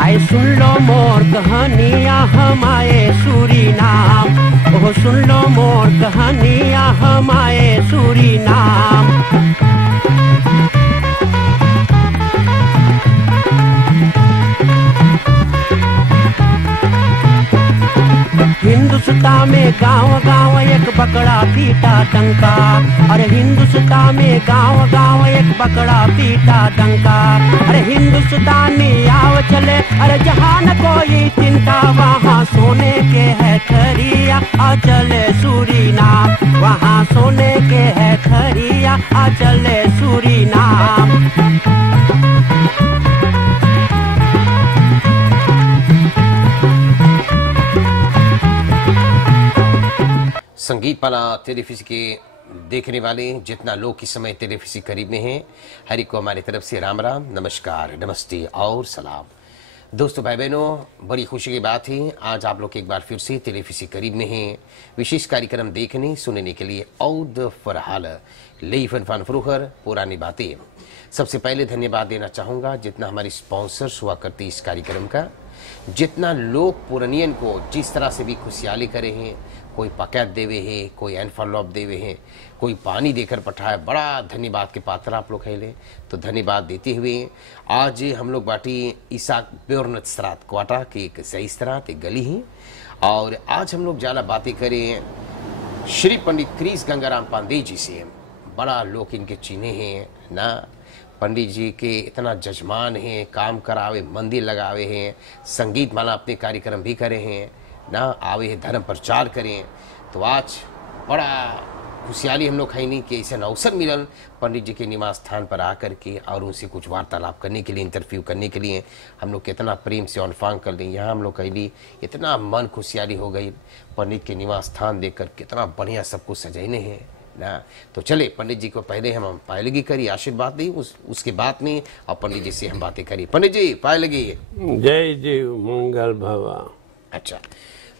आए सुन लो मोर कहानियाँ हम आए सूरीनाम, ओह सुन लो मोर कहानियाँ हम आए सूरीनाम। हिंदुस्तान में गांव गांव एक बकरा पीटा डंका, अरे हिंदुस्तान में गांव गांव एक बकरा पीटा डंका। अरे हिंदुस्तानी आव चले, अरे जहाँ न कोई चिंता, वहाँ सोने के है खरिया आ चले सूरीनाम, वहाँ सोने के है खरिया आ चले सूरीनाम। संगीत माला टेलीफिजी के देखने वाले जितना लोग इस समय टेलीफिजी करीब में हैं, हरि को हमारी तरफ से राम राम, नमस्कार, नमस्ते और सलाम। दोस्तों भाई बहनों, बड़ी खुशी की बात है, आज आप लोग एक बार फिर से टेलीफिजी करीब में हैं, विशेष कार्यक्रम देखने सुनने के लिए। औद फरहाल लेफन फान फरूहर पुरानी बातें। सबसे पहले धन्यवाद देना चाहूँगा जितना हमारी स्पॉन्सर्स हुआ करती इस कार्यक्रम का, जितना लोग पुरानियन को जिस तरह से भी खुशहाली करे हैं, कोई पकैत देवे है, कोई एनफॉलोप देवे हैं, कोई पानी देकर पठाए, बड़ा धन्यवाद के पात्र आप लोग है। तो धन्यवाद देते हुए आज हम लोग बाटी ईसाक ब्योर्नत सरात क्वाटा की एक सही सरात एक गली है, और आज हम लोग ज़्यादा बातें करें श्री पंडित क्रीस गंगाराम पांडे जी से। बड़ा लोग इनके चीने हैं ना, पंडित जी के इतना जजमान हैं, काम करावे, मंदिर लगावे हैं, संगीत माला अपने कार्यक्रम भी करे हैं ना, आवे हैं धर्म प्रचार करें। तो आज बड़ा खुशहाली हम लोग है नहीं कि ऐसा अवसर मिलन पंडित जी के निवास स्थान पर आकर के और उनसे कुछ वार्तालाप करने के लिए, इंटरव्यू करने के लिए हम लोग कितना प्रेम से ऑनफांग कर दें। यहाँ हम लोग कहली इतना मन खुशहाली हो गई, पंडित के निवास स्थान देखकर कितना बढ़िया सब कुछ सजाने हैं ना। तो चले पंडित जी को पहले हम पायलगी करी, आशीर्वाद दी, उसके बाद में और पंडित जी से हम बातें करी। पंडित जी पायलगी। जय जीव मंगल भवा। अच्छा,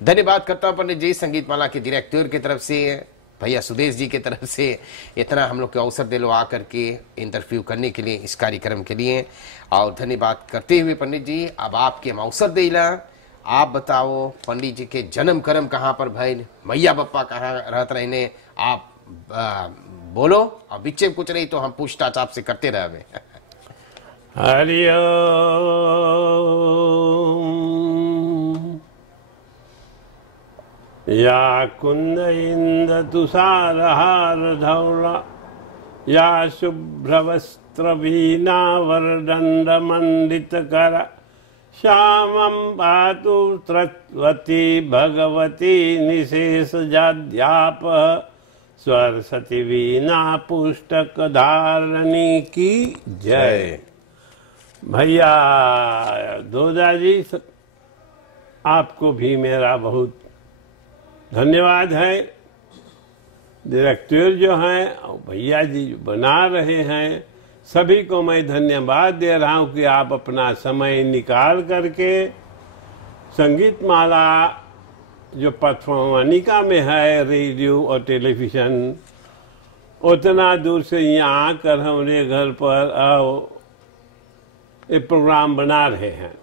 धन्यवाद करता हूँ पंडित जी, संगीत माला के डायरेक्टर की तरफ से, भैया सुदेश जी की तरफ से इतना हम लोग के अवसर दिलो आकर के इंटरव्यू करने के लिए इस कार्यक्रम के लिए। और धन्यवाद करते हुए पंडित जी अब आपके हम अवसर देला, आप बताओ पंडित जी के जन्म कर्म कहाँ पर भइल, मैया बप्पा कहाँ रहते रहने, आप बोलो, और बीच में कुछ नहीं तो हम पूछताछ आपसे करते रहे। हरि या कुंद इंद तुषारहार धौला, या शुभ्रवस्त्र वीणा वरदंड मंडित कर, श्यामं पातु सरस्वती भगवती निशेष जाध्याप, सरस्वती वीणा पुस्तक धारणी की जय। भैया दोदा जी, आपको भी मेरा बहुत धन्यवाद है। डायरेक्टर जो हैं भैया जी जो बना रहे हैं, सभी को मैं धन्यवाद दे रहा हूं कि आप अपना समय निकाल करके संगीत माला जो पथवानिका में है, रेडियो और टेलीविजन, उतना दूर से यहाँ आकर हमारे घर पर एक प्रोग्राम बना रहे हैं।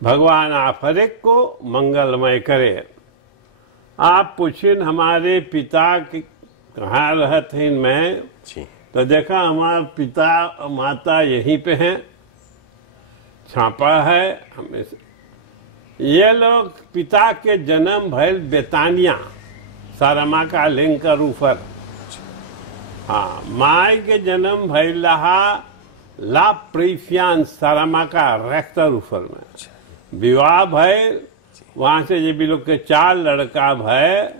भगवान आप हर एक को मंगलमय करे। आप पूछें हमारे पिता कहाँ रहते हैं, मैं तो देखा हमारे पिता माता यहीं पे हैं, छापा है हमें। ये लोग पिता के जन्म भैल बेतानिया सारमा का लिंग का ऊपर, हाँ, माई के जन्म भैल रहा ला प्रीफियान सारमा का रेक्टर ऊपर में। विवाह भय वहां से ये भी लोग के 4 लड़का भय,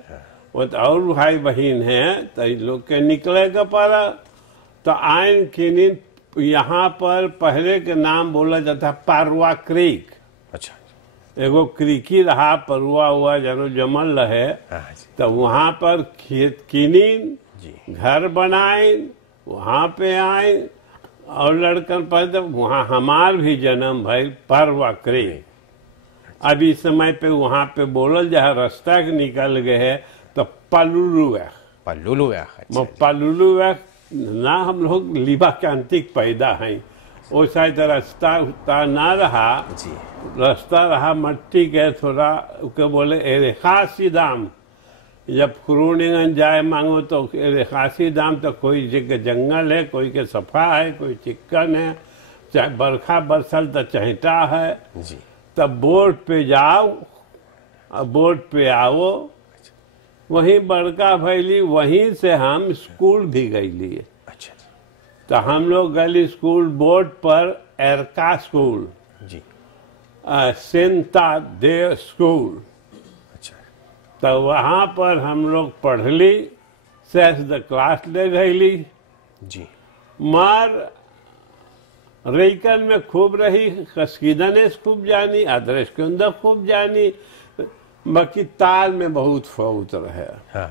वो तो और भाई बहन है, तो लोग के निकले का पर तो आइन किनिन यहाँ पर पहले के नाम बोला जाता पारवा क्रीक। अच्छा, एगो क्रीकी रहा, परुआ हुआ जनो जमल रहे, तो वहाँ पर खेत किनिन, घर बनाए, वहाँ पे आए और लड़कन पर वहाँ हमार भी जन्म भाई परवा क्रीक। अब इस समय पे वहाँ पे बोलल जहाँ रास्ता के निकल गए है तो पलुलुआ, पलुलुआ, पलुलुआ ना हम लोग लिबा क्रांतिक पैदा हैं, वो शायद रास्ता उतना ना रहा, जी रास्ता रहा मट्टी के थोड़ा के बोले एरे खासी दाम। जब क्रूनिंगन जाए मांगो तो एरे खासी दाम, तो कोई जगह जंगल है, कोई के सफा है, कोई चिकन है, चाहे बरखा बरसल तो चहटा है। जी तब बोर्ड पे जाओ और बोर्ड पे आओ, वहीं बड़का भैली, वहीं से हम स्कूल भी गईली। अच्छा तो हम लोग गली स्कूल बोर्ड पर एरका स्कूल, जी सेंता देव स्कूल, अच्छा तो वहाँ पर हम लोग पढ़ली, सेस द क्लास ले गईली। जी मार रेकन में खूब रही, कस्कीदनेस खूब जानी, अदरस के अंदर खूब जानी, बाकी ताल में बहुत फौत रहे। हाँ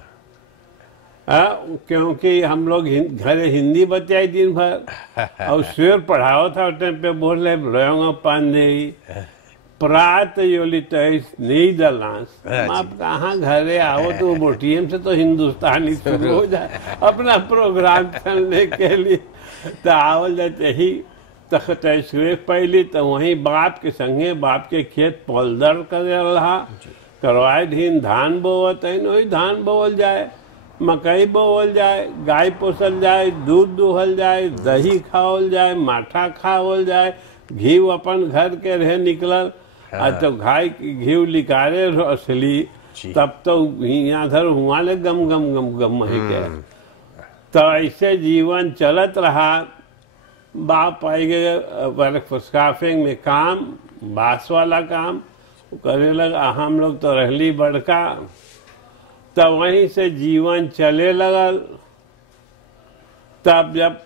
क्योंकि हम लोग घरे हिंदी बतियाई दिन भर और शेर पढ़ाओ था उस टाइम पे बोले लोग पांडे प्रात योलितैस नीदरलैंड्स। आप कहाँ घरे आओ तो बोटीएम से तो हिंदुस्तानी शुरू हो जाए अपना प्रोग्राम चलने के लिए। तो आवल जाते ही तखत पहली तो वहीं बाप के संगे बाप के खेत पौलदर कर रहा, करवाए दिन धान बोवत है, वही धान बोवल जाए, मकई बोवल जाए, गाय पोसल जाए, दूध दुहल जाए, दही खावल जाए, माठा खावल जाए, घी अपन घर के रहे निकलल। तो घाय घी लिकारे असली, तब तो यहाँ धर हुआ ले गम गम गम गम के। तो ऐसे जीवन चलत रहा। बाप आई गए वर्कशॉपिंग में काम, बांस वाला काम करे लगा, हम लोग तो रहली बड़का। तब वहीं से जीवन चले लगल। तब जब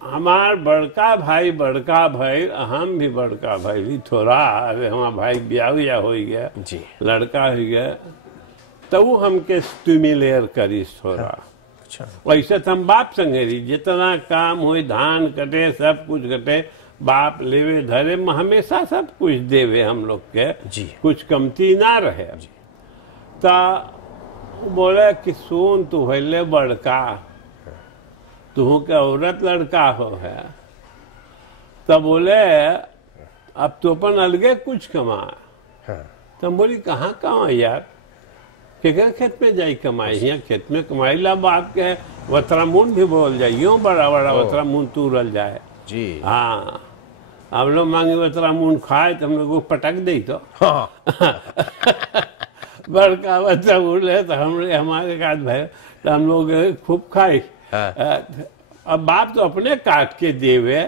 हमार बड़का भाई, हम भी बड़का भाई थोड़ा, अरे हमारा भाई ब्याह हो गया, जी लड़का हो गया, तो वो हमके स्टिमुलेट करी थोड़ा। अच्छा वैसे तो हम बाप संगे रही, जितना काम हो, धान कटे, सब कुछ कटे, बाप लेवे धरे में हमेशा सब कुछ देवे हम लोग के, जी कुछ कमती ना रहे। तो बोले कि सुन तू भले बड़का, तू के औरत लड़का हो है, तो बोले अब तो अपन अलगे कुछ कमा। तो बोली कहाँ कमा यार, केकर खेत में जाई कमाई, यहाँ खेत में कमाई ला बाप के वतरामून भी बोल जाए, यूं बड़ा बड़ा वतरामून तूरल जाए। जी हाँ हम लोग मांगे वतरामून खाए तो हम लोग को पटक दे तो हाँ बड़का वतरामून है तो हमारे काट भाई तो हम लोग खूब खाए। अब बाप तो अपने काट के देवे,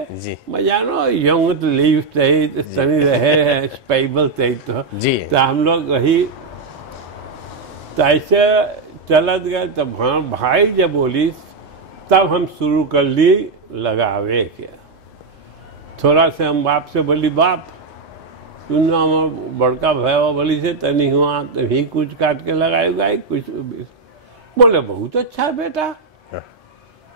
मैं जानो यंग तो लीव तनी रहे स्पेबल तो जी। तो हम लोग रही, तो ऐसे चलत गए। तब हाँ भाई जब बोली तब हम शुरू कर ली लगावे के। थोड़ा से हम बाप से बोली, बाप सुनना बड़का भैया बोली से तनी हुआ तो ही कुछ काट के लगाए कुछ। बोले बहुत अच्छा बेटा।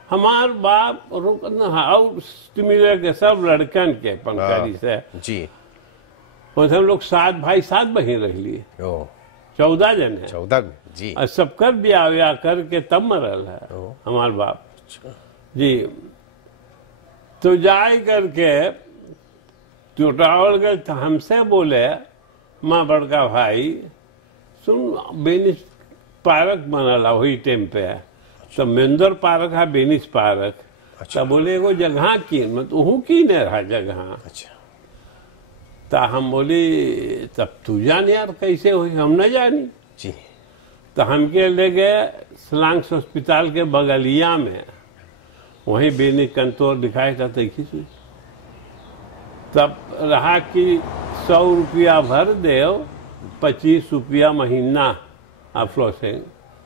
हमार बाप रुकना और स्टिमुलेट के सब लड़कन के पंकड़ी से जी, और हम लोग 7 भाई 7 बहन रह लिए, 14 जन है, 14 जी। और सबकर ब्याह करके तब मरल है हमार बाप जी। तो जाए करके टूटावल गए तो हमसे बोले, माँ बड़का भाई सुन बेनिस पार्क बनला वही टाइम पे, तो मेंदर पार्क है बेनिस पार्क। अच्छा। तो बोले एगो जगह की मतलब की नहीं रहा जगह। अच्छा। तो हम बोली तब तू जान यार कैसे हुई, हम न जानी जी। तो हमके ले गए स्लांग्स अस्पताल के बगलिया में, वहीं बेनी कंतोर दिखाया था। तब रहा कि 100 रुपया भर दे, 25 रुपया महीना अफलोसिंग।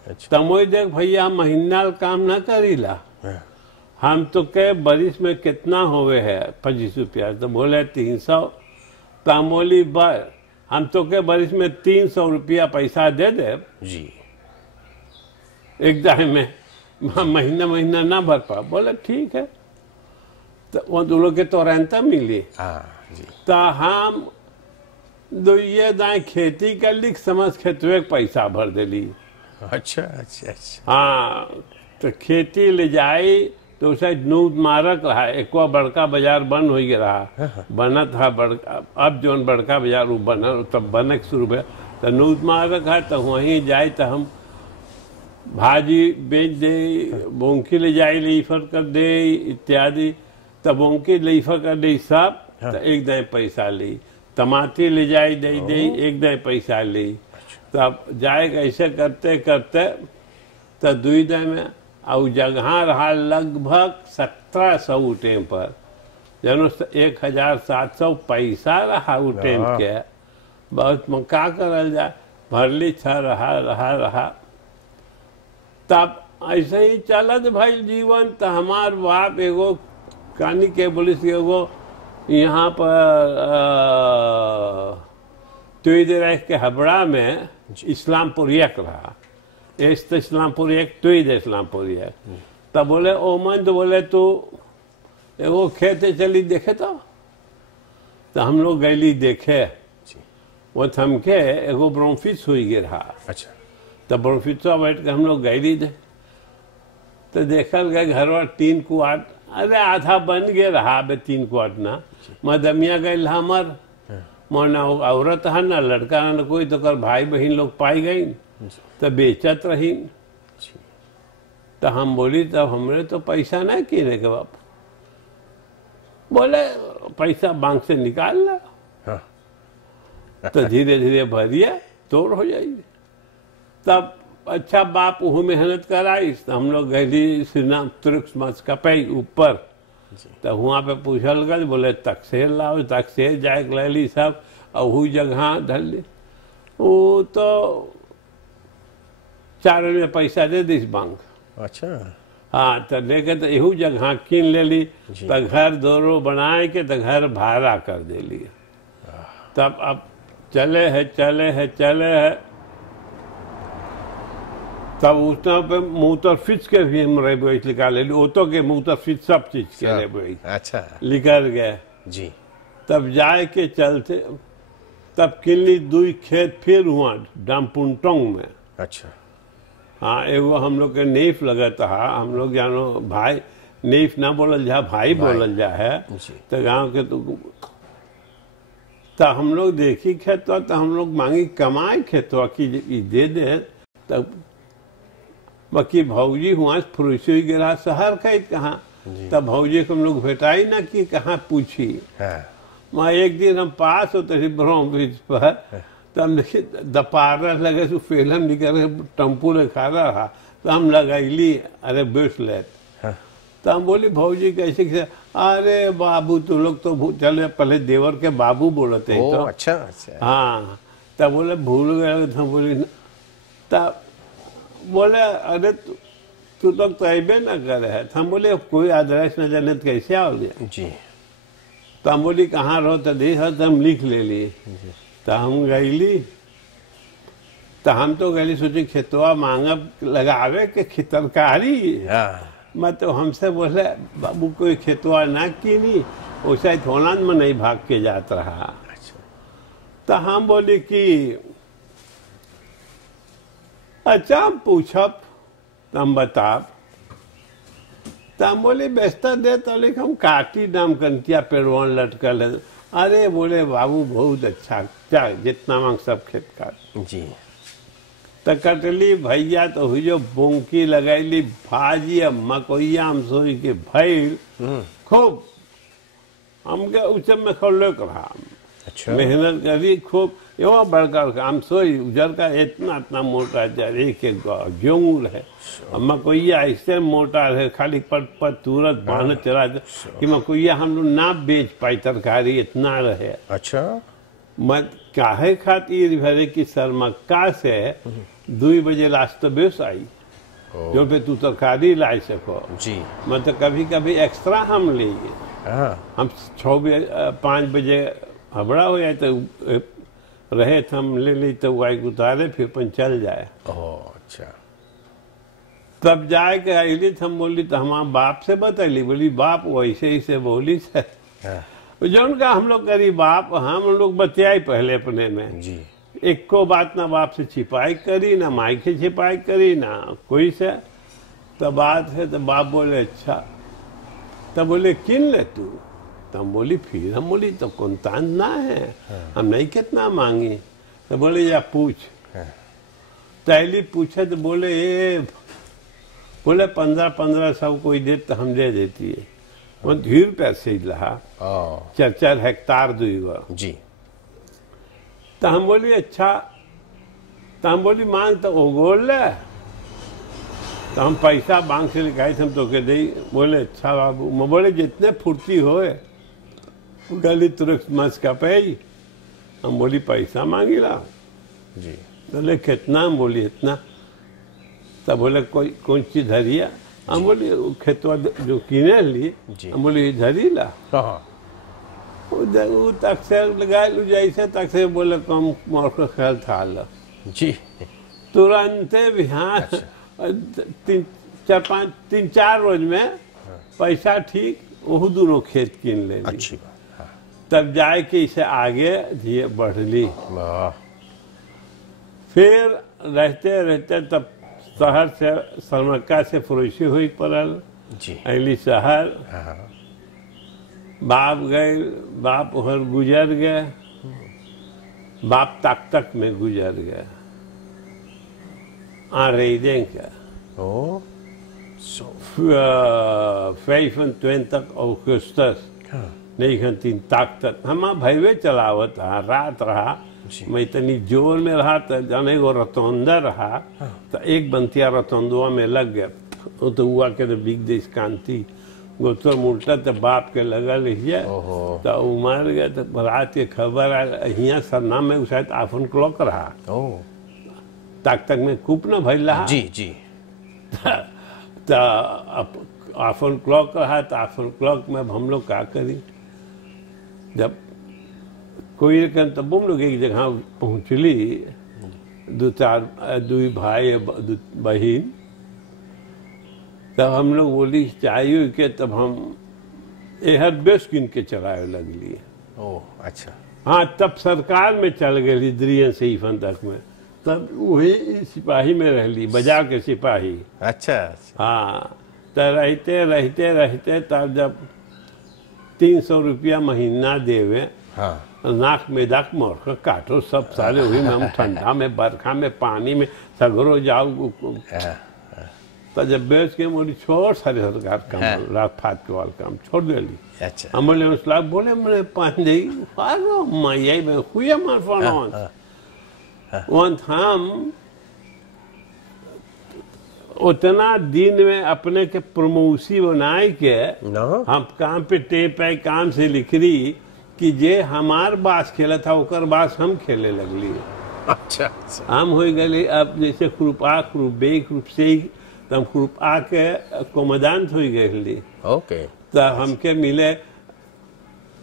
अच्छा। तब वही देख भैया महीना काम न करीला, हम तो के बरिस में कितना होवे है 25 रुपया। तो बोले 300। तामोली बर हम तो के बरिस में 300 रुपया पैसा दे दे जी, एक दाए में महीना महीना ना भर पा। बोले ठीक है। तो वो दो लोग के तो रेंता मिली। जी। तो हम दो ये दाए खेती कर ली, समझ खेतवे के पैसा भर दिली। अच्छा अच्छा अच्छा। हाँ तो खेती ले जाई तो शायद नूत मारक रहा, एक बड़का बाजार बंद हो रहा, बना था बड़का, अब जो बड़का बाजार वो बना तब बने शुरू हुआ, तो नूत मारक है, तो वहीं जाए तो हम भाजी बेच दे, बोंकी ले जाए लीफर कर दे इत्यादि, तब बोंकी लीफर कर दे सब, तो एक दे पैसा ली, टमाटर ले जाए दे दे एक दे पैसा ली, तब जाए ऐसे करते करते तो दुई दे में और जगह रहा लगभग 1700 टेम पर, जनो 1700 पैसा रहा वो टेम के, बहुत में का करल जाए, भरली था रहा तब ऐसे ही चलत भाई जीवन। तो हमार बाप एगो कहानी के बोलिस एगो यहाँ पर तुई के हबड़ा में इस्लामपुर एक रहा, एस तो इस्लामपुर एक तुई दे इस्लामपुर एक, तब बोले ओमन तो बोले तू एगो खेते चली देखे तो हम लोग गैली देखे, वो थमके एगो ब्रोंफिस हुई गिरा। अच्छा। तब ब्रोंफिसवा बैठ के हम लोग गैली दे, तो देखल गए घर 3 क्वाट, अरे आधा बन गए रहा बे 3 क्वाट ना, मदमिया गई हमर मना औरत है ना लड़का ना कोई, तो कर भाई बहन लोग पाई गई, तो बेचत रही। तो हम बोली तब हमरे तो पैसा नहीं किने के बाप, बोले पैसा बैंक से निकाल ला, तो धीरे धीरे भरिए तोड़ हो जाएगी। तब अच्छा बाप वो मेहनत कराई, तो हम लोग गए श्रीनाम तुर्क मच कपई ऊपर, तो वहाँ पे पूछल गए, बोले तकसेर लाओ, तकसेर जाए ले ली सब, और वही जगह धर ली, वो तो 4 में पैसा दे दी बैंक। अच्छा। हाँ, तो लेके तो यहू जगह कीन ले ली, तो घर दोरो बनाए के तो घर भाड़ा कर दे लिया। तब अब चले है तब उस पे मुतरफिज के भी हम रहे निकाले, ऑटो के मुतरफिज सब चीज के रहे। अच्छा। निकल गए जी। तब जाए के चलते तब किन्नी 2 खेत फिर हुआ डामपुंटोंग में। अच्छा। हाँ, एगो हम लोग के नेफ लगत हा, हम लोग जानो भाई नेफ ना बोलल जा, भाई बोलल जा है, तो गाँव के तो हम लोग देखी खेतवा, तो हम लोग मांगी कमाई खेतवा की दे दे, तब बाकी भौजी हुआ फुरुसी गिरा शहर का कहाँ, तब भौजी को हम लोग भेटाई ना कि कहाँ पूछी। वहाँ एक दिन हम पास होते थे ब्रह्म ब्रिज पर, तो हम देखिए दोपहर लगे तो फेलन निकल टेम्पू ले खा रहा, तो हम लगैली अरे बैठ ले, तो हम बोली भौजी कैसे कैसे, अरे बाबू तू लोग तो चले पहले देवर के बाबू बोलते हैं तो। अच्छा। हाँ, तब बोले भूल गए, तो हम बोली तब बोले अरे तू तो अबे ना करे है, हम बोले कोई एड्रेस न जाने तो कैसे आओ गया जी। तो हम बोली कहाँ रहो, तो दी तो हम लिख ले लिए, तो हम गईली, तो हम तो गईली सोची खेतवा मांगब लगावे के तरकारी, मैं तो हमसे बोले बाबू कोई खेतवा ना कीनी, वैसा थोड़ा में नहीं भाग के जात रहा। तो हम बोली कि अच्छा हम पूछब तो हम बताब, तो हम बोले बेस्तर दे, तो लेकिन हम काटी नाम कंतिया पेड़वान लटकल है, अरे बोले बाबू बहुत अच्छा, क्या जितना मांग सब खेत काट जी। तो कटली भैया, तो हुई जो बोंकी लगैली भाजी मकोइया हम सोई के भैल खूब हमके उचम में खोलो रहा। अच्छा। मेहनत करी खूब, एवं बड़का हम सोई उजर का इतना मोटा जर एक गेहूँ है, मकोइया ऐसे मोटा है, खाली पट तुरंत बांध चला कि मकोइया हम लोग ना बेच पाई, तरकारी इतना रहे। अच्छा। मत काहे खातिर भरे की सरमक्का से 2 बजे लास्ट बेस आई, जो पे तू तरकारी ला सको जी। मतलब कभी कभी एक्स्ट्रा हम ले, हम 6 बजे 5 बजे हबड़ा हो जाए तो रहे तो हम ले ली, तो वाई उतारे फिर अपन चल जाए। अच्छा। तब जाए के अली तो हम बोली, तो हमारे बाप से बतैली, बोली बाप वैसे ही से बोली से जौन का हम लोग करी बाप, हम लोग बतियाई पहले अपने में जी। एक को बात ना बाप से छिपाई करी, ना माई के छिपाई करी, ना कोई से। तो बात है तो बाप बोले अच्छा, तब बोले किन ले तू, तब बोली फिर हम बोली तो कौन ना है, हम नहीं कितना मांगी। तो बोले या पूछ। पहली पूछे तो बोले बोले 1500 कोई दे तो हम दे देती है। वो धीर पैसे ही रहा, 4 हेक्टार दुईवा जी। तो हम बोली अच्छा, तो हम बोली मांग तो वो बोल ले, तो हम पैसा बैंक से लिखाई हम तो के दी। बोले अच्छा बाबू, मैं बोले जितने फुर्ती होए गली तुरंत मस का पे। हम बोली पैसा मांगी ला जी। बोले कितना, हम बोली इतना। तब बोले कोई कौन चीज धरिया, हम बोली खेतवा जो किने ली, हम बोली धरी ला। वो तक से लगा लू जैसे तक से बोले कम मोर को ख्याल था ला जी। तुरंत बिहान 3-4 रोज में पैसा ठीक वो दोनों खेत किन ले। अच्छी बात। तब जाए के इसे आगे धीरे बढ़ ली। फिर रहते रहते तब शहर से सरमक्का से फरोशी हुई पड़ल जी। अली शहर। बाप गए, बाप उधर गुजर गए, बाप तक में गुजर गए। Aanrijding. Oh, zo. 25 augustus 1980 हम भैवे चलावत रहा, रात रहा। मैं इतनी जोर में रहा तो जाने वो रतौंदा रहा तो एक बंतिया रतौंदुआ में लग गया। वो तो हुआ के तो बिग देश कांति गोतर मुल्टा तो बाप के लगा लीजिए तो उमर गया। तो रात के खबर यहाँ सरना में शायद आफन क्लॉक रहा तक में कूप न भैल रहा जी जी। तो आफन क्लॉक रहा तो आफन क्लॉक में हम लोग क्या करी। जब कोई तब हम लोग एक जगह पहुँचली, 2 भाई बहन। तब हम लोग बोली चाहिए के तब हम एहर बेस किन के चलाए लगली। ओह अच्छा। हाँ तब सरकार में चल गई द्रियन से ही तक में। तब वही सिपाही में रहली, बाजार के सिपाही। अच्छा। हाँ तो रहते रहते रहते तब जब 300 रुपया महीना देवे। हाँ नाक में दाक मोर का काटो सब सारे हुई में हम ठंडा में बरखा में पानी में सगरो जाऊ। तो जब बेच के मोरी छोड़ सारे सरकार काम रात फात के वाल काम छोड़ दिली। अच्छा। हमारे उसलाग बोले मैंने पान दे फारो माई में हुई मार फानो वन हम उतना दिन में अपने के प्रमोसी बनाए के हम काम पे टेप है काम से लिख रही कि जे हमार बास खेला था ओकर बास हम खेले लगली। अच्छा। हम हो गए अब जैसे कृपा कृपे कृप से ही तब कृपा के कोमदान हो गए। ओके। तो हमके मिले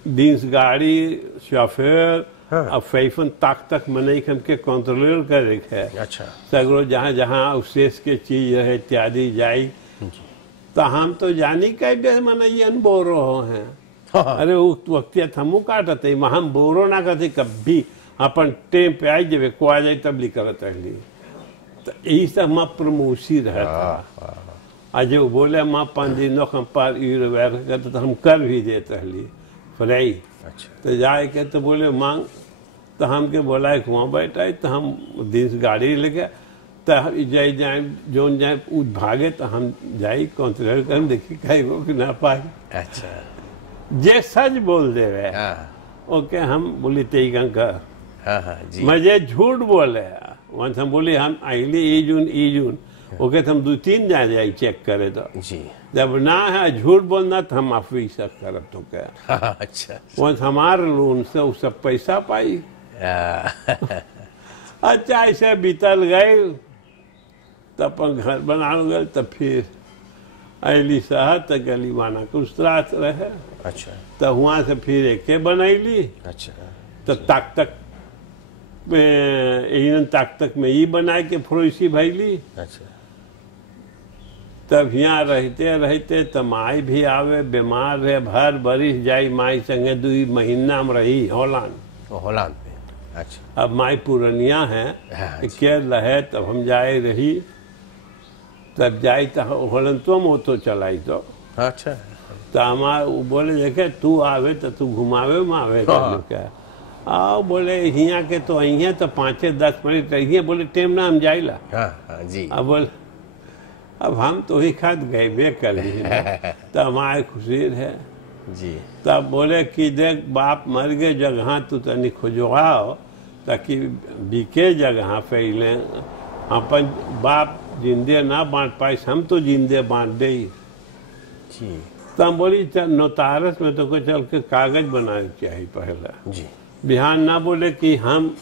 20 गाड़ी शोफर। हाँ। अब फैफन तक मने हमके कंट्रोल करे है। अच्छा। सगरो जहाँ जहाँ अवशेष के चीज है इत्यादि जाई। तो हम तो जानी कई मनैयन बोरो हैं। हाँ। अरे वक्त हमू काटते हम बोरो ना करते कभी अपन टेम पे आई जब को आ जाए तब लिखत रहली। तो यही सब माँ प्रमोसी रहता। आज वो बोले माँ 5 दिनों हम पर करते तो हम कर भी देते रहली फ्राई। अच्छा। तो जाए के तो बोले मांग तो हम के बोला एक वहाँ बैठा तो हम 20 गाड़ी लेके तो जाए जाए जोन जाए भागे तो हम जाए कंट्रोल कर देखी कहीं वो कि ना पाए। अच्छा। जे सच बोल दे रहे। हाँ। ओके हम बोली तेई का। हाँ हाँ जी। मजे झूठ बोले वहाँ हम बोले हम अगले ई जून ओके हम 2-3 जाए चेक करे तो जी। जब ना है झूठ बोलना तो हम आप करब तो क्या। अच्छा। वहाँ हमारे लोन से वो सब पैसा पाई। अच्छा ऐसे बीतल गए तब अपन घर बना गए तब फिर अली शहर तक गली माना कुछ रात रहे। अच्छा। तो वहाँ से फिर एके बनैली। अच्छा। तो तक में ही बनाए के फरोसी भैली। अच्छा। तब यहाँ रहते रहते तो माई भी आवे बीमार रहे भर बरिश जाई माई संगे 2 महीना में रही होलान में। अच्छा। अब माई पुरनिया है। हाँ, के रहे तब हम जाए रही तब जाई तो होलन तो मोतो चलाई तो। अच्छा। तो हमारे वो बोले देखे तू आवे तो तू घुमावे मावे क्या आओ बोले हियाँ के तो अहिए तो 5-10 मिनट रहिए बोले टेम ना हम जाइला। हाँ जी। अब बोले अब हम तो ही खाद गए बे कर तो हमारे खुशी है जी। तब बोले कि देख बाप मर गए जगह तू तनी खुजवाओ ताकि बिके जगह पहले अपन बाप जिंदे ना बांट पाए हम तो जिंदे बांट दे जी। तो हम बोली चल नोतारस में तो को चल के कागज बनाए चाहिए पहले जी। बिहान ना बोले कि हम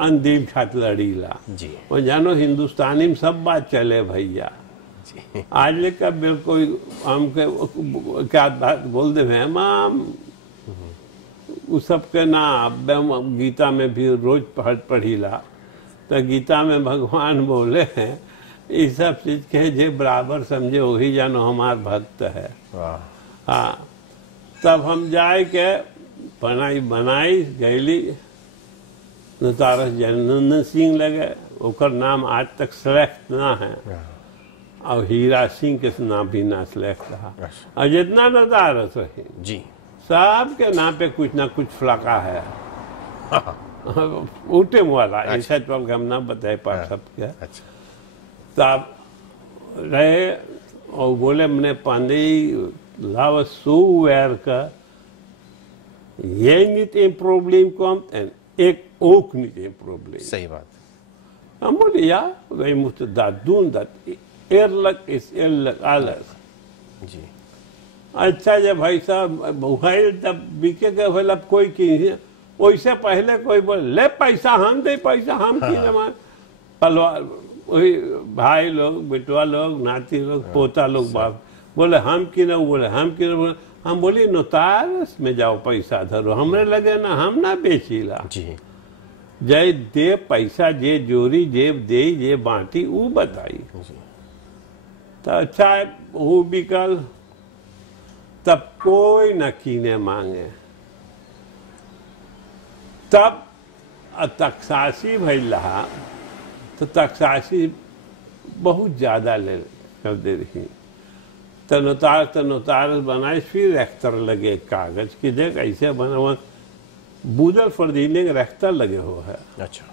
अनदिल खात लड़ीला जी। और जानो हिंदुस्तानी में सब बात चले भैया जी। आज लेकर बिल्कुल हमके क्या बात बोल दे हम उस सब के ना गीता में भी रोज पढ़ीला तो गीता में भगवान बोले हैं ये सब चीज के जे बराबर समझे वही जानो हमार भक्त है। हाँ तब हम जाए के बनाई गैली नोतारस जनन सिंह लगे ओकर नाम आज तक सेलेक्ट ना है और हीरा सिंह के नाम भी ना सेलेक्ट रहा और जितना नोतारस रही जी सब के नाम पे कुछ ना कुछ फ्लाका है उठे वाला ऐसा चल के हम ना बताए पा सबके। अच्छा। तब रहे और बोले मैंने पांडे लाव सो वेर का ये नहीं थे प्रॉब्लम कम एक ओक नहीं थे प्रॉब्लम। सही बात। हम बोले या वही मुझे दादून दाद एरलक इस एरलक आलस जी। अच्छा जब भाई साहब भाई तब बिके के भले अब कोई की वैसे पहले कोई बोले ले पैसा हम दे पैसा हम की जमा पलवार वही भाई लोग बेटवा लोग नाती लोग पोता लोग बाप बोले हम की ना बोले हम की ना बोले हम बोली नोतारस में जाओ पैसा धरो हमरे लगे ना हम ना बेचीला जी। जय दे पैसा जे जोरी जेब दे जे बांटी वो बताई तो अच्छा वो बिकल तब कोई न कीने मांगे तब तकसासी भैल रहा तो तकसासी बहुत ज्यादा ले कर दे रही तो नोतारस बनाए फिर रेख्तर लगे कागज की देख ऐसे बना हुआ बूदल फर्दीने के रेख्तर लगे हो है। अच्छा।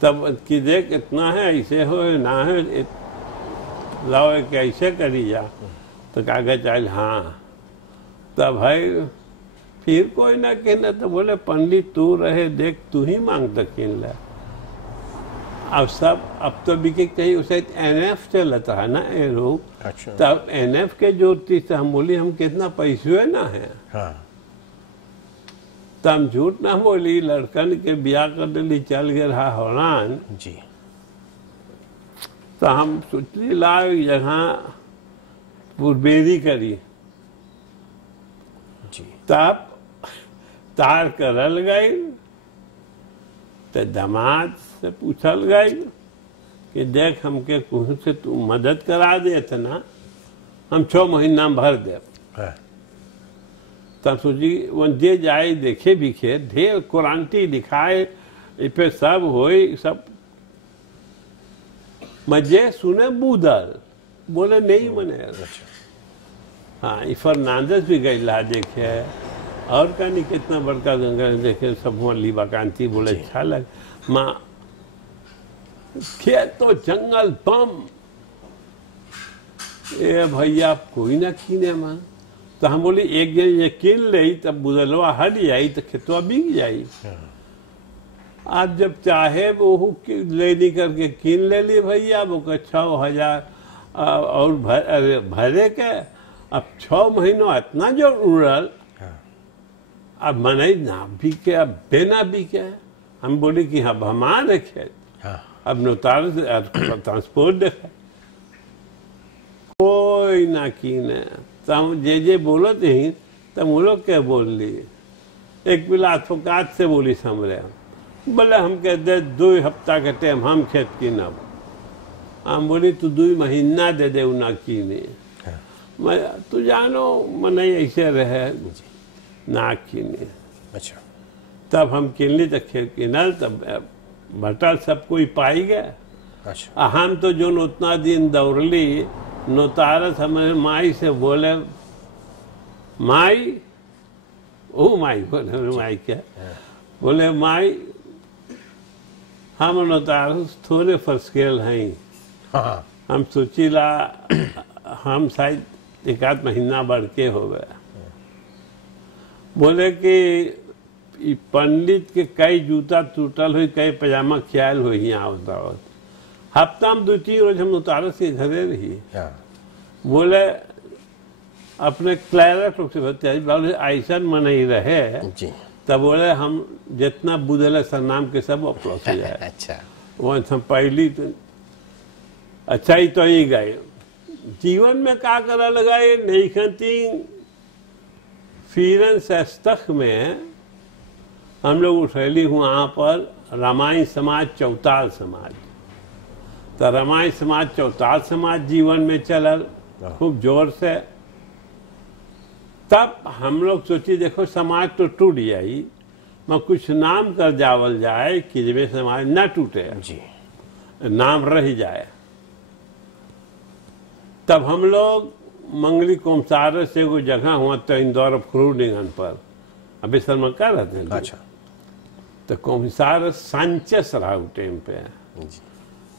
तब की देख इतना है ऐसे हो ना है लाओ कैसे करी जा तो कागज आयल हाँ तब भाई फिर कोई ना कहना तो बोले पंडित तू रहे देख तू ही मांग तक किन ले अब सब अब तो बिके कहीं उसे NF चलता है ना एरो। अच्छा। तब NF के जोड़ती से हम बोली हम कितना पैसे ना है। हाँ। तब हम झूठ ना बोली लड़कन के ब्याह कर दिली चल गए रहा हरान जी। तो हम सोचली लाओ यहाँ पुरबेरी करी जी। तब तार करल गई तो दामाद से पूछल गई कि देख हमके कुछ से तू मदद करा दे इतना हम 6 महीना भर दे। हाँ। तब सोची वो जे जाए देखे बिखे ढेर क्रांति दिखाए इस सब होई सब मजे सुने बूदल बोले नहीं मने। हाँ ई फर्नांडस भी गई ला देखे और कहीं कितना बड़का गंगा देखे सब वहाँ लीबा कांति बोले अच्छा लग माँ खेत तो जंगल बम ए भैया कोई ना कीने माँ तो हम बोली एक दिन ये कीन ले तब बुदलवा हट जाई तो खेतवा बिक जाई। आप जब चाहे वो लेनी करके कीन ले ली भैया वो 6,000 और भरे के अब 6 महीनों इतना जो उड़ल अब मनाई ना बिके अब बेना बिके हम बोले कि अब हमारे खेत अब नोतार ट्रांसपोर्ट देखा कोई ना कीने तो हम जे बोलो थे तब वो लोग क्या बोल लिए एक बिला अथोकात से बोली समरे बोले हम कह दे 2 हफ्ता के टाइम हम खेत कीनब हम बोली तू 2 महीना दे दे ना कीने मैं तू जानो मन ऐसे रहे ना कीने। अच्छा। तब हम किनली तो खेत किनल तब बटल सब कोई पाई गए। अच्छा। हम तो जो उतना दिन दौड़ली नोतारस हमारे माई से बोले माई, ओ माई बोले, माई क्या? बोले माई हम नतार थोड़े फर्स्केल हैं, हाँ हम सोचीला हम शायद एक आध महीना बढ़ के हो गया। बोले कि ई पंडित के कई जूता टूटल हुई, कई पजामा ख्याल हुई यहाँ बतावत। हफ्ता में 2-3 रोज हम उतारे से घरे रही। हाँ बोले अपने क्लैरक लोग से बताइए, बोले ऐसा मन ही रहे जी। तब बोले हम जितना बुझल सरनाम के सब अपलोड हो जाए। अच्छा वो हम पहली तो अच्छा ही तो ही गए जीवन में का करा लगाए नहीं खती फिरन सस्तक में हम लोग उठैली वहाँ पर रामायण समाज चौताल समाज। तो रामायण समाज चौताल समाज जीवन में चलल खूब जोर से। तब हम लोग सोची देखो समाज तो टूट जाई, मैं कुछ नाम कर जावल जाए कि जब समाज न टूटे जी, नाम रह जाए। तब हम लोग मंगली कोमसार से कोई जगह हुआ तो इंदौर क्रूनिंगन पर अभी शर्मा क्या रहते हैं। अच्छा तो कोमसार सांचेस रहा उस टाइम पे। जी,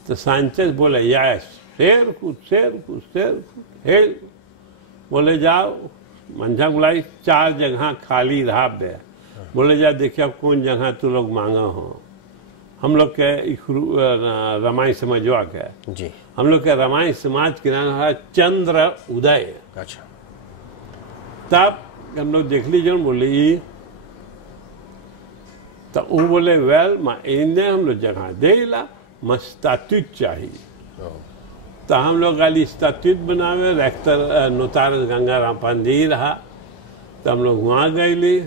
तो सांचेस बोले यस शेर कुछ शेर कुछ शेर कुछ हे बोले जाओ मंझा बुलाई 4 जगह खाली रहा बे। बोले जा देखिए अब कौन जगह तू लोग मांगा हो। हम लोग के रामायण समझवा के जी, हम लोग के रामायण समाज के नाम है चंद्र उदय। अच्छा तब हम लोग देख लीजिए बोले तो वो बोले वेल इन्हें हम लोग जगह दे ला मस्तात्विक चाहिए। तो हम लोग गाली स्तात्विक बनावे रेक्टर नोतार गंगाराम पंदी रहा। तो हम लोग वहाँ गए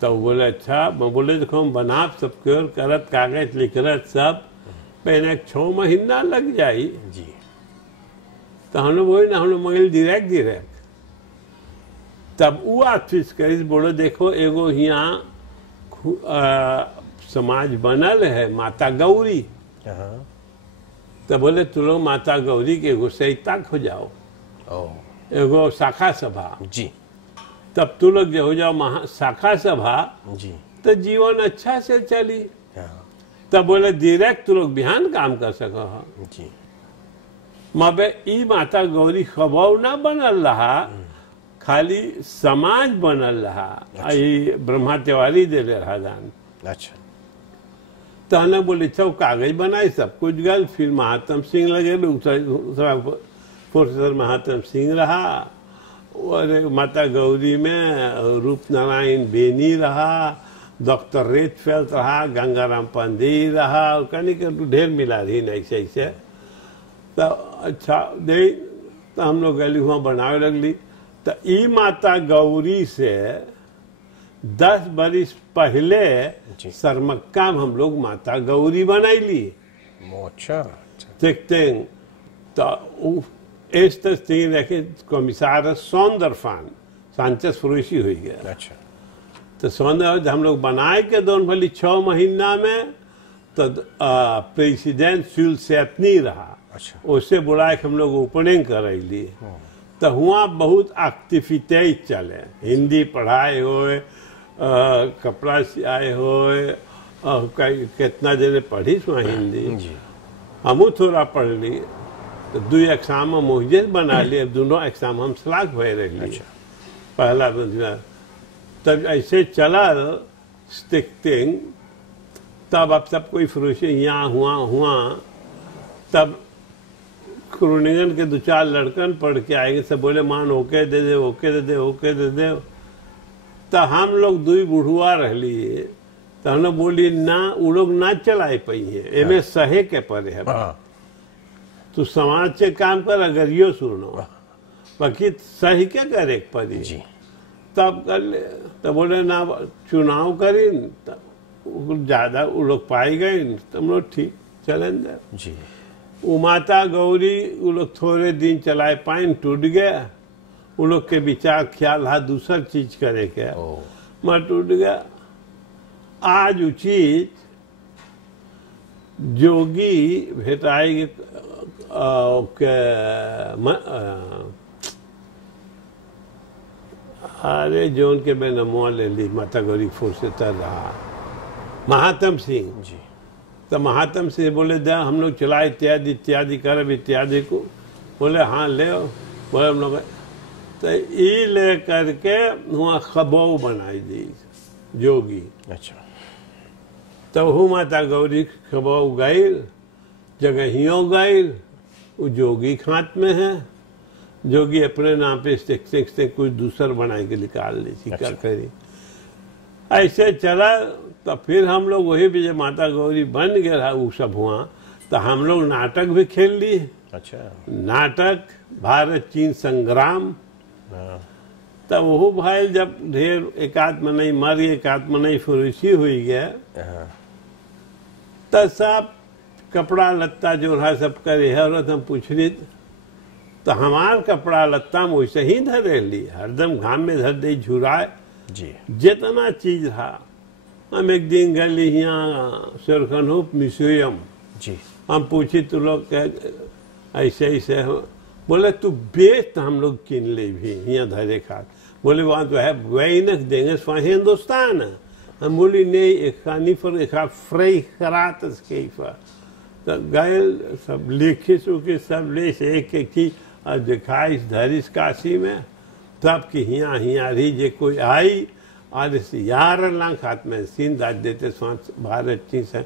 तो बोले अच्छा। मैं बोले देखो हम बना सबके और करत कागज लिख रहे सब पहले 6 महीना लग जाई जी। तो हम लोग वही ना हम लोग मंगल डायरेक्ट तब वो आफिस करी बोलो देखो एगो यहाँ समाज बनल है माता गौरी। हाँ तो बोले तू लोग माता गौरी के एगो सहिता हो जाओ, एगो शाखा सभा। जी तब तू लोग जो हो जाओ शाखा सभा जी, तो जीवन अच्छा से चली। हाँ तब बोले डायरेक्ट तू लोग बिहान काम कर सको जी। मबे ई माता गौरी खबाव ना बनल रहा, खाली समाज बनल रहा। आई ब्रह्मा तिवारी दे रहा दान। अच्छा तो हमने बोले अच्छा कागज बनाए सब कुछ गल। फिर महात्म सिंह लगे प्रोफेसर महात्म सिंह रहा और माता गौरी में रूप नारायण बेनी रहा, डॉक्टर रेतफेल्ट रहा, गंगाराम पंदी रहा और कहीं के ढेर मिला रही नहीं सही से। तो अच्छा दे तो हम लोग गली वहाँ बनावे लगली। तो ई माता गौरी से 10 बरिस पहले सरमक्का में हम लोग माता गौरी बनैली। अच्छा देखते तो इस तरह रखे कमिसार सौंदरफान सांचेस फुरुशी हो गया। अच्छा तो सौंदर हम लोग बनाए के दोनों भली 6 महीना में तो प्रेसिडेंट सुल सेतनी रहा। अच्छा उससे बुलाए के हम लोग ओपनिंग करैली। तो हुआ बहुत एक्टिविटी चले, हिंदी पढ़ाए होए, कपड़ा सियाए होए, कितना जने पढ़ी सो हिंदी। हमू थोड़ा पढ़ ली तो 2 एग्जाम हम मुझे बना लिए, दोनों एग्जाम हम सलाक भय रही। अच्छा पहला तब ऐसे चला स्टिकटिंग। तब अब सब कोई फरोशी यहाँ हुआ तब क्रूनिगन के 2-4 लड़कन पढ़ के आएंगे सब बोले मान ओके दे दे ओके दे दे ओके दे दे। तो हम लोग 2 बुढ़ुआ रह लिए। तो हम लोग बोली ना वो लोग ना चलाए पाई है एमे सहे के पड़े है। तू समाज से काम कर अगर यो सुनो बाकी सही क्या करे पड़ी जी। तब कर ले। तो बोले ना चुनाव करी ज्यादा वो लोग पाई गए तो हम लोग ठीक चलें दे जी। वो माता गौरी वो लोग थोड़े दिन चलाए पाइन टूट गया। वो लोग के विचार ख्याल रहा दूसर चीज करे के मैं टूट गया। आज वो चीज जोगी भेटाएगी अरे जोन के मैं नमो ले ली माता गौरी फोर से तर रहा महात्म सिंह जी। तो महात्म सिंह बोले दा हम लोग चला इत्यादि इत्यादि करब इत्यादि को बोले हाँ ले आओ। बोले हम लोग तो ई ले करके वहाँ खबऊ बनाई दी जोगी। अच्छा। तब हूँ माता गौरी खबऊ गई जगहियों गई वो जोगी खात में है। जोगी अपने नाम पे से कुछ दूसर बनाए के निकाल ली थी। क्या करी ऐसे चला। तो फिर हम लोग वही भी जब माता गौरी बन गया वो सब हुआ तो हम लोग नाटक भी खेल लिए। अच्छा। नाटक भारत चीन संग्राम। तब वो भाई जब ढेर एकाध में नहीं मर गए एकाध में नहीं फुरुसी हुई गया तब सब कपड़ा लत्ता जो रहा सब करे है और हम पूछ रही तो हमार कपड़ा लत्ता में वैसे ही धरे ली हरदम घाम में धर दे झुराए जी। जितना चीज रहा। हम एक दिन गए यहाँ सुरखनूप म्यूजियम जी। हम पूछी तू लोग ऐसे ऐसे हो। बोले तू बेच तो हम लोग किन ले भी यहाँ धरे खात। बोले वहाँ तो है वही न देंगे वहाँ हिंदुस्तान है। हम बोली नहीं एक नहीं पर एक फ्रई करात तो गए सब लिखी सुखी सब ले से एक चीज और दिखाई धरिस काशी में तब कि हिया हिया रही जे कोई आई और यार लाख हाथ में सीन दाद देते भारत चीज से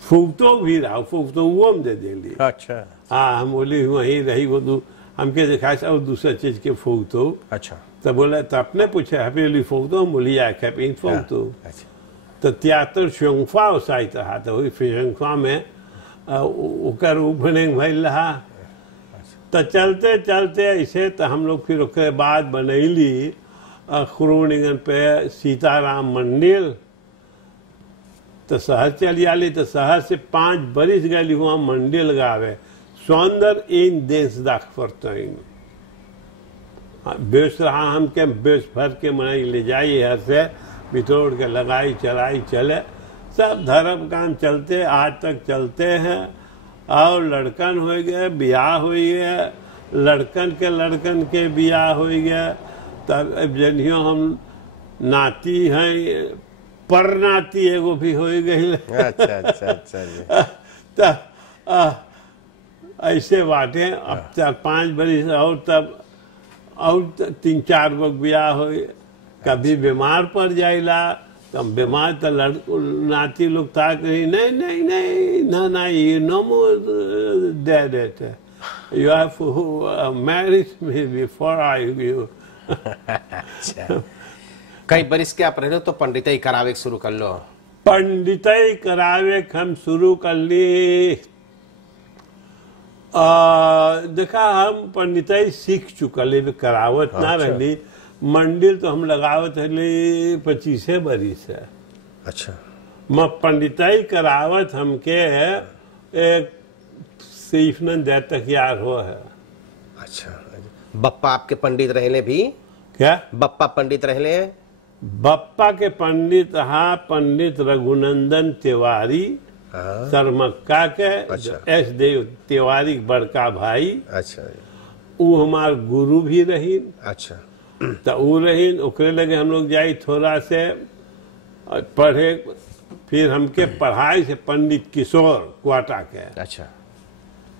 फूकतो भी रहा फूकतो वो हम दे देंगे। अच्छा। हाँ हम बोली वहीं रही वो हमके दिखाई और दूसरा चीज के फूकतो। अच्छा। तो बोला तो अपने पूछे हैप्पी फूकतो हम बोली या कैपिन फूकतो। अच्छा। तो त्यातर शोंफा उसाइत रहा तो वही शोंफा में उकर उभने भइल रहा। तो चलते चलते ऐसे तो हम लोग फिर उसके बाद बनैली खुरुनिगन पे सीताराम मंदिर। तो शहर चली आली तो शहर से 5 बरिस गली वहाँ मंदिर लगावे सौंदर्य इन देश दाख पड़ते बेच रहा हम के बेच भर के मनाई ले जाइए हर से बितोड़ के लगाई चलाई चले सब धर्म काम चलते आज तक चलते हैं। और लड़कन हो गए ब्याह हो गया लड़कन के ब्याह हो गया। तब जनियो हम नाती हैं पर नाती एगो भी हो गई। अच्छा अच्छा अच्छा। तब ऐसे बाटे अब 4-5 बरिस और तब और 3-4 गो ब्याह हो। कभी बीमार पड़ जाइला तब बीमार तो नाती लोग ताक रही नहीं नहीं नहीं ना ना you know more dead you have marriage me before I you. अच्छा। कई बरिस के आप रहे तो पंडिताई करावे शुरू कर लो। पंडिताई करावे हम शुरू कर ली। देखा हम पंडिताई सीख चुकल करावत ना रही। मंदिर तो हम लगावत हले 25 बरिस है। अच्छा। मैं पंडिताई करावत हमके एक सीफनन दे तक यार हो है। अच्छा। बप्पा आपके पंडित रहले भी क्या बप्पा पंडित रहले हैं? बप्पा के पंडित हाँ पंडित रघुनंदन तिवारी सरमक्का के। अच्छा। एस देव तिवारी बड़का भाई। अच्छा। वो हमार गुरु भी रही। अच्छा। तो वो रही ओकरे लगे हम लोग जाई थोड़ा से पढ़े। फिर हमके पढ़ाई से पंडित किशोर क्वाटा के। अच्छा।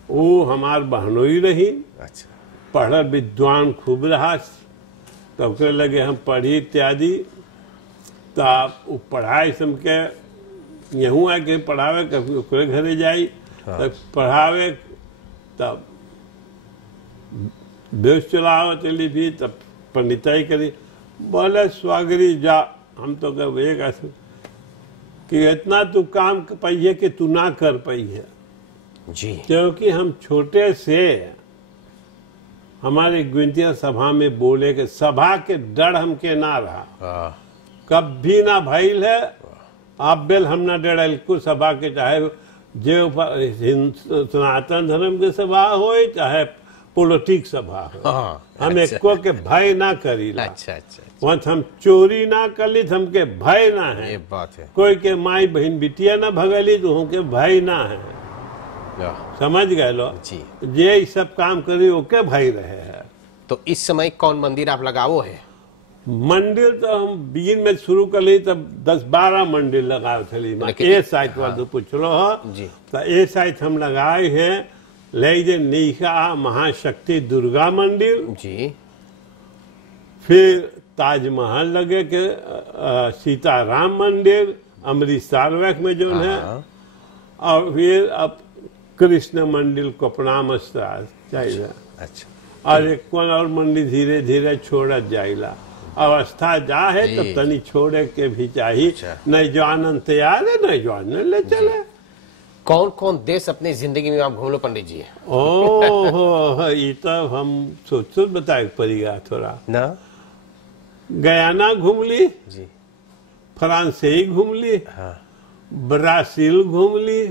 वो हमार बहनोई रही। अच्छा। पढ़ विद्वान खूब रहा। तो ओकरे लगे हम पढ़ी इत्यादि। तब वो पढ़ाई से हमके यहूँ आके पढ़ावे कभी ओकरे घरे जाई। तब पढ़ावे तब बेस चलाओ चली भी तब पंडिताई करी। बोले स्वागरी जा हम तो कहेगा कि इतना तू काम पाइए कि तू ना कर पाई है जी। क्योंकि हम छोटे से हमारे ग्विंतिया सभा में बोले कि सभा के डर हमके ना रहा कभी ना भइल है। आप बेल हम ना डरल कुछ सभा के चाहे जो सनातन धर्म के सभा हो चाहे पॉलिटिक्स सभा हो। हम एको के भय ना करी। अच्छा अच्छा। वहाँ हम चोरी ना करी हमके भय ना है। ये बात है। कोई के माई बहन बिटिया ना भगली तो हमके भय ना है। समझ गए लो जी। ये सब काम करी ओके भय रहे हैं। तो इस समय कौन मंदिर आप लगाओ है? मंदिर तो हम बीगिन में शुरू कर ली तब 10-12 मंदिर लगाए थे। ए साइट वाले पूछ लो जी। तो ए साइट हम लगाए हैं ले जे नीका महाशक्ति दुर्गा मंदिर जी। फिर ताजमहल लगे के सीताराम मंदिर अमृतसर में जो है, और फिर अब कृष्ण मंदिर कोपनाम चाहिए। अच्छा। और एक कौन और मंदिर धीरे धीरे छोड़त जाइला, अवस्था जा है तब तनी छोड़े के भी चाहिए। अच्छा। नहीं जो आनंद तैयार है नहीं जो आनंद ले चले। कौन कौन देश अपनी जिंदगी में आप घूम लो पंडित जी? ओहो ये तो हम सोच बताए पड़ेगा थोड़ा ना। गयाना घूम ली जी, फ्रांस ही घूम ली, हाँ। ब्राजील घूम ली,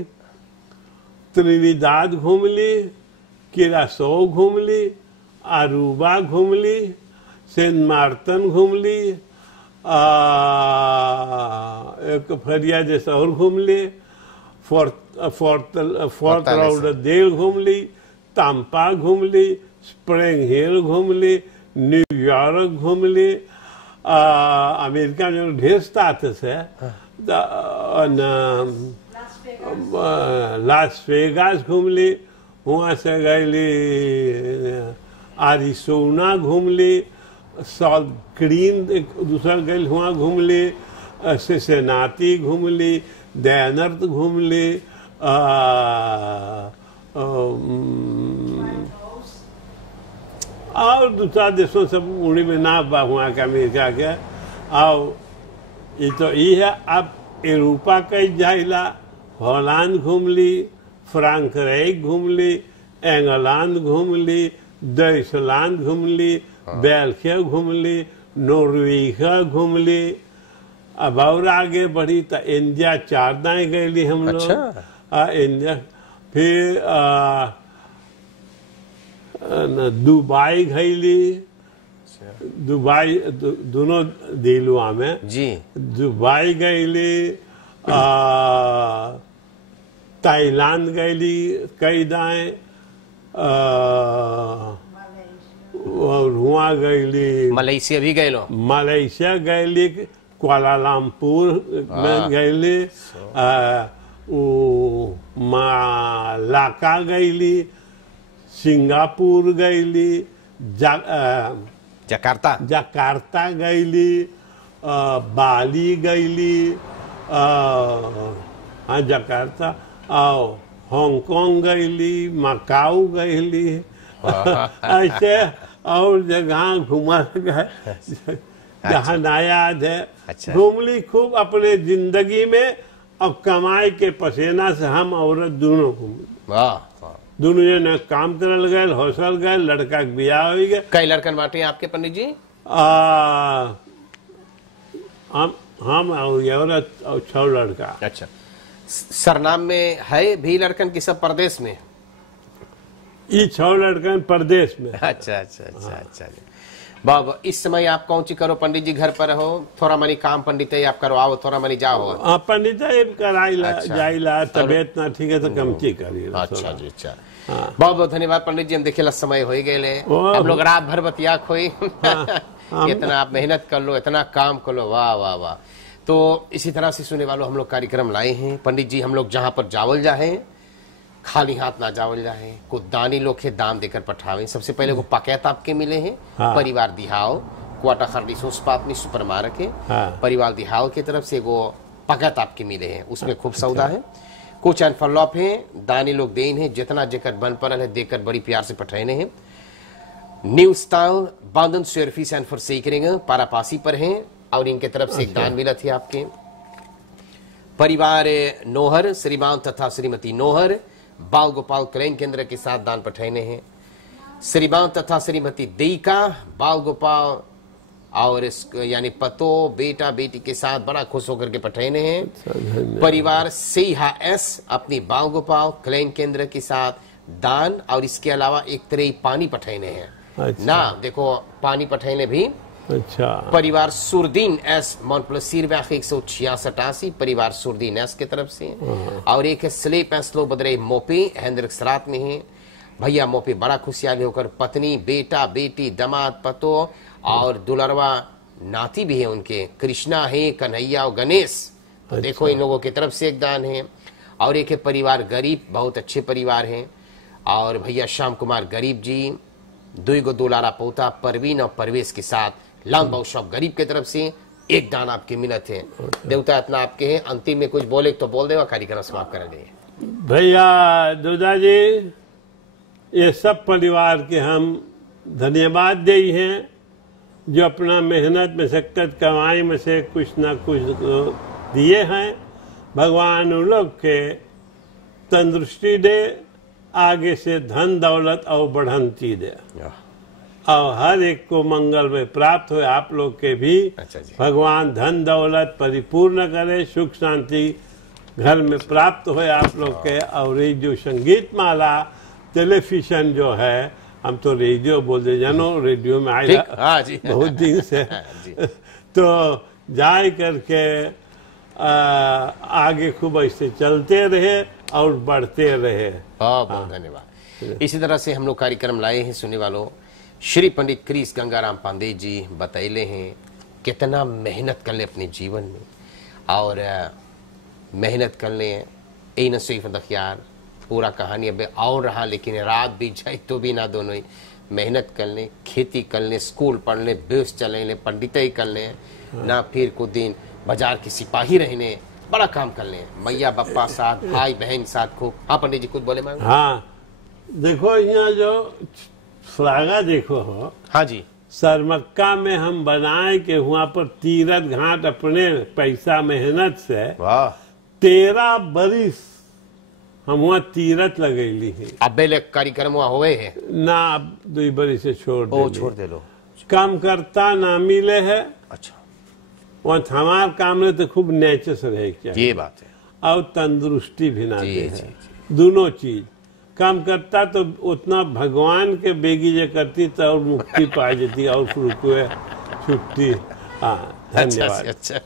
त्रिनिदाद घूम ली, किरासो घूम ली, अरूबा घूम ली, सेंट मार्टिन घूम ली, एक फरिया जैसा और घूम ली, फोर्ट लाउडरडेल घूम ली, तांपा घूम ली, स्प्रिंग हिल घूम ली, न्यूयॉर्क घूम ली, अमेरिका में ढेर स्टाटस है, लास वेगास घूम ली, वहाँ से गई एरिज़ोना घूम ली, साउथ ग्रीन दूसरा गई वहाँ घूम ली, सिसिनाटी घूम ली, डेनर्थ घूम ली, और दूसरा देशों सब उड़ी में ना वहाँ का अमेरिका के। और ये तो ये है अब यूरोपा कई जाइला, हॉलैंड घूम ली, फ्रांकराइक घूम ली, इंग्लैंड घूम ली, ड्यूटलैंड घूम ली, बेल्जियम घूम ली, नॉर्वे घूम ली। अब और आगे बढ़ी तो इंडिया 4 दाएँ गई हम लोग। अच्छा। इंडिया फिर दुबई गईली, दुबई दोनों दिलवा में जी। दुबई गईली, ताइलांड गईली कई दाएँ, और वहाँ गईली मलेशिया भी गए लो। मलेशिया गईली, कुआलालंपुर में गईली, मालाका गईली, सिंगापुर गईली, जकार्ता गईली, बाली गईली, हाँ जकार्ता, और हांगकांग गईली, मकाऊ गईली। ऐसे और जगह घुमा गए जहाँ नायाद है। अच्छा। घूम ली खूब अपने जिंदगी में, और कमाई के पसीना से हम औरत दोनों घूम, दोनों जने काम करल गए, हौसल गए, लड़का के बियाह हो गए। कई लड़कन बाटे आपके पंडित जी? हम और औरत और 6 लड़का। अच्छा। सरनाम में है भी लड़कन की सब प्रदेश में? ये 6 लड़कन प्रदेश में। अच्छा अच्छा अच्छा। अच्छा बाबा, इस समय आप कौन सी करो पंडित जी? घर पर हो, थोड़ा मनी काम पंडित है आप करवाओ, थोड़ा मनी जाओ। पंडित कराइला। अच्छा। जाइला, तबियत ना ठीक है तो कमती करी। अच्छा जी। अच्छा, बहुत बहुत धन्यवाद पंडित जी। हम देखे समय हो गए, हम लोग रात भर बतिया खोई। इतना आप मेहनत कर लो, इतना काम कर लो, वाह वाह वाह। तो इसी तरह से सुने वालों हम लोग कार्यक्रम लाए हैं पंडित जी। हम लोग जहाँ पर जावल जाए खाली हाथ ना जावल जाए, को दानी लोग के दान देकर पठावे। सबसे पहले को पकैत आपके मिले हैं। हाँ। परिवार दिहाओ क्वाटा खरडी सोसपातनी सुपर मार्केट है। हाँ। परिवार दिहाओ की तरफ से वो पकैत आपके मिले हैं, उसमें खूब सौदा है। कुछ एनफलॉप है, दानी लोग देन है, जितना जेकर बन पर है देकर बड़ी प्यार से पठाने हैं। न्यू स्टाइल बांधन सर्फिस एंड फॉर सेकरिंग पारापासी पर हैं, और इनके तरफ से एक दान मिला थी आपके। परिवार नोहर श्रीमान तथा श्रीमती नोहर बाल गोपाल कल्याण केंद्र के साथ दान पठाने हैं। श्रीमान तथा श्रीमती देइका बाल गोपाल और यानी पतो बेटा बेटी के साथ बड़ा खुश होकर के पठाने हैं। परिवार सेहा एस अपनी बाल गोपाल कल्याण केंद्र के साथ दान, और इसके अलावा एक तरह पानी पठाने हैं। अच्छा। ना देखो पानी पठाने भी। अच्छा। परिवार सुरदीन एस मोनप्लसीर 166 परिवार सुरदीन एस की तरफ से, और एक स्लेप एसलो बदरे मोपे हैंद्रिक सरात में है। भैया मोपे बड़ा खुशहाली होकर पत्नी बेटा बेटी दमाद पतो और दुलरवा नाती भी है उनके, कृष्णा है, कन्हैया और गणेश। तो देखो इन लोगों की तरफ से एक दान है। और एक है परिवार गरीब, बहुत अच्छे परिवार हैं। और भैया श्याम कुमार गरीब जी, 2 गो दुलारा पोता परवीन और परवेश के साथ लाल बाबू शॉप गरीब की तरफ से एक दान आपके मिलत है। देवता इतना आपके हैं। अंतिम में कुछ बोले तो बोल देगा, कार्यक्रम समाप्त कर दे। भैया दुदा जी, ये सब परिवार के हम धन्यवाद दे हैं, जो अपना मेहनत मशक्कत कमाई में से कुछ ना कुछ दिए हैं। भगवान उन लोग के तंदुरुस्ती दे, आगे से धन दौलत और बढ़ंती दे, और हर एक को मंगल में प्राप्त हो। आप लोग के भी भगवान धन दौलत परिपूर्ण करे, सुख शांति घर में प्राप्त हो आप लोग के। और ये जो संगीत माला टेलीविजन जो है, हम तो रेडियो बोलते जानो, रेडियो में आएगा बहुत दिन से तो जाए करके आगे खूब ऐसे चलते रहे और बढ़ते रहे। बहुत धन्यवाद। इसी तरह से हम लोग कार्यक्रम लाए हैं सुनने वालों। श्री पंडित क्रिस गंगाराम पांडे जी बतैले हैं कितना मेहनत कर ले अपने जीवन में, और मेहनत कर ले यही न सिर्फ दखियार पूरा कहानी अब और रहा, लेकिन रात बीत जाए तो भी ना, दोनों ही मेहनत कर ले, खेती कर ले, स्कूल पढ़ ले, बेस चले ले, पंडिताई कर ले ना, फिर कुछ दिन बाजार के सिपाही रहने, बड़ा काम कर ले, मैया बप्पा साथ, भाई बहन साथ खूब। हाँ पंडित जी कुछ बोले मांग। हाँ देखो यहाँ जो फ्लागा देखो हो, हाँ जी, सरमक्का में हम बनाए के वहाँ पर तीरथ घाट अपने पैसा मेहनत से 13 बरिस हम वहाँ तीरथ लगैली है। अब बेले कार्यक्रम वहाँ हुए है ना, अब 2 बरिस से छोड़ दे लो। काम करता ना मिले है। अच्छा, वहाँ हमार काम में तो खूब नेचस रहे क्या, ये बात है। और तंदुरुस्ती भी ना दे है, दोनों चीज। काम करता तो उतना भगवान के बेगी जे करती तो और मुक्ति पा जाती और रुपये छुट्टी। हाँ धन्यवाद। अच्छा,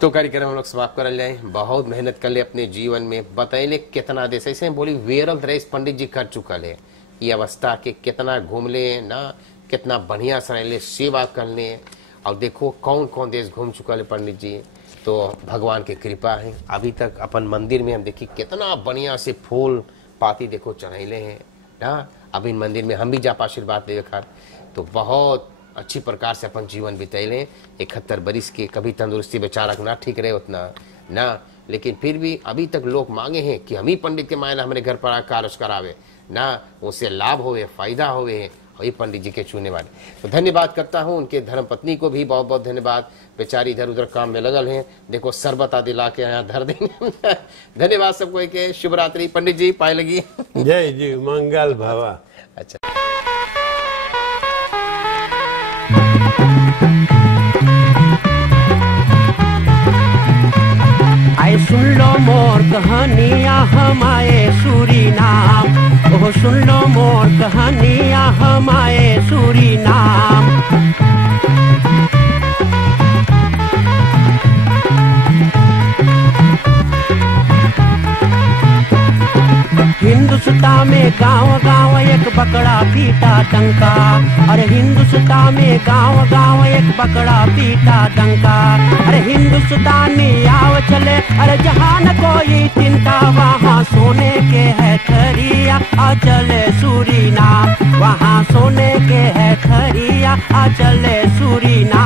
तो कार्यक्रम हम लोग समाप्त कर जाए। बहुत मेहनत कर ले अपने जीवन में, बताइए कितना देश ऐसे बोली वेरल रेस पंडित जी कर चुका है। ये अवस्था के कितना घूम ले ना, कितना बढ़िया से ले, सेवा कर ले, और देखो कौन कौन देश घूम चुका है पंडित जी। तो भगवान की कृपा है। अभी तक अपन मंदिर में हम देखिए कितना बढ़िया से फूल पाती देखो चढ़ैले हैं ना। अब इन मंदिर में हम भी जाप आशीर्वाद दे खार, तो बहुत अच्छी प्रकार से अपन जीवन बितैले। 71 बरिस के, कभी तंदुरुस्ती बेचारा ना ठीक रहे उतना ना, लेकिन फिर भी अभी तक लोग मांगे हैं कि हम ही पंडित के मायला हमारे घर पर कार्य करावे ना, उससे लाभ होवे, फायदा होवे, और ये पंडित जी के चुने वाले। तो धन्यवाद करता हूँ उनके धर्म पत्नी को भी बहुत बहुत धन्यवाद। बेचारी इधर उधर काम में लगल हैं, देखो शरबत आदि ला के यहाँ धर देंगे। धन्यवाद सबको के, शुभ रात्रि पंडित जी, पाए लगी। जय जी, मंगल भवा। अच्छा, आए सुन लो मोर कहानियाँ हम आए सूरीनाम, ओह सुन लो मोर कहानियाँ हम आए सूरीनाम। हिंदुस्तान में गांव गांव एक बकरा पीटा डंका, अरे हिंदुस्तान में गांव गांव एक बकरा पीटा डंका। अरे हिंदुस्तानी आव चले, अरे जहाँ न कोई चिंता, वहाँ सोने के है खरिया, आ चले सूरीनाम, वहाँ सोने के है खरिया, आ चले सूरीनाम।